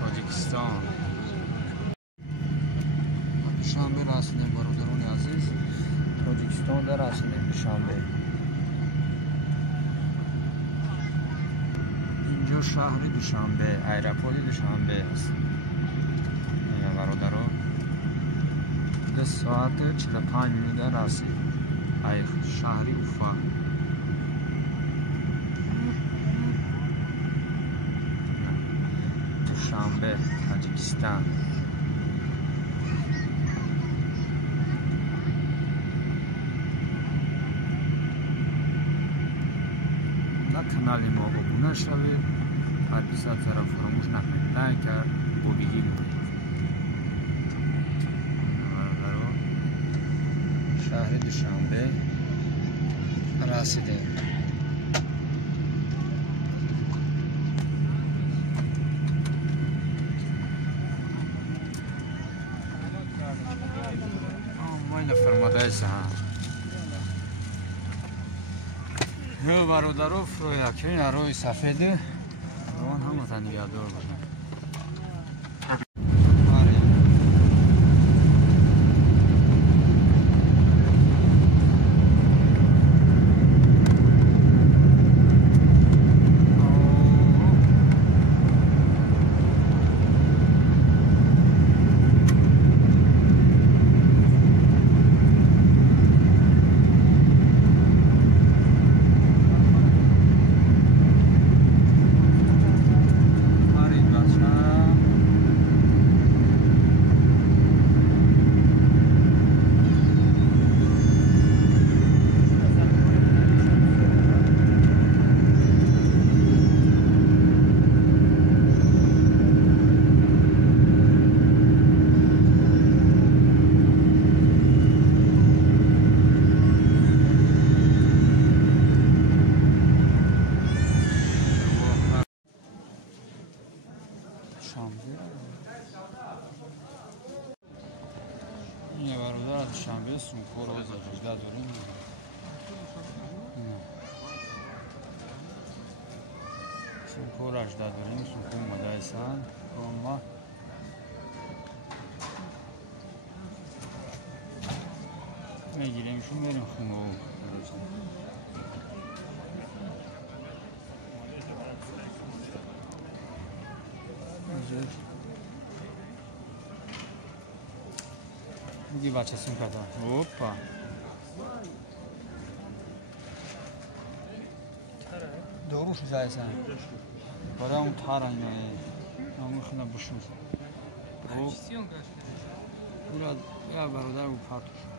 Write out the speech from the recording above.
تاجیکستان دوشنبه رسیدیم برادران عزیز. تاجیکستان در رسیدیم دوشنبه. اینجا شهر دوشنبه، ایرپول دوشنبه است. برادران 10 ساعت 45 دقیقه رسید شهر اوفا. دوشنبه تاجیکستان. در کانال ما ابونه شوید، پادکست را فراموش نکنید، لایک و بگیرید. شهر دوشنبه رسیدیم. مایل فرماده سهم هو برادرو فرویاکرین روی سفید روان هم تن یادور بودن. این برادر دوشنبه سونکور رو زجاجده داریم. سونکور 18 داریم. سونکور اومده ایسان ما میگیریمشون میریم خونه و میگی بچه سون کتا اوپا دوروش زایسن برای اون تارن همون خونه بشون یا برادر و پاتوش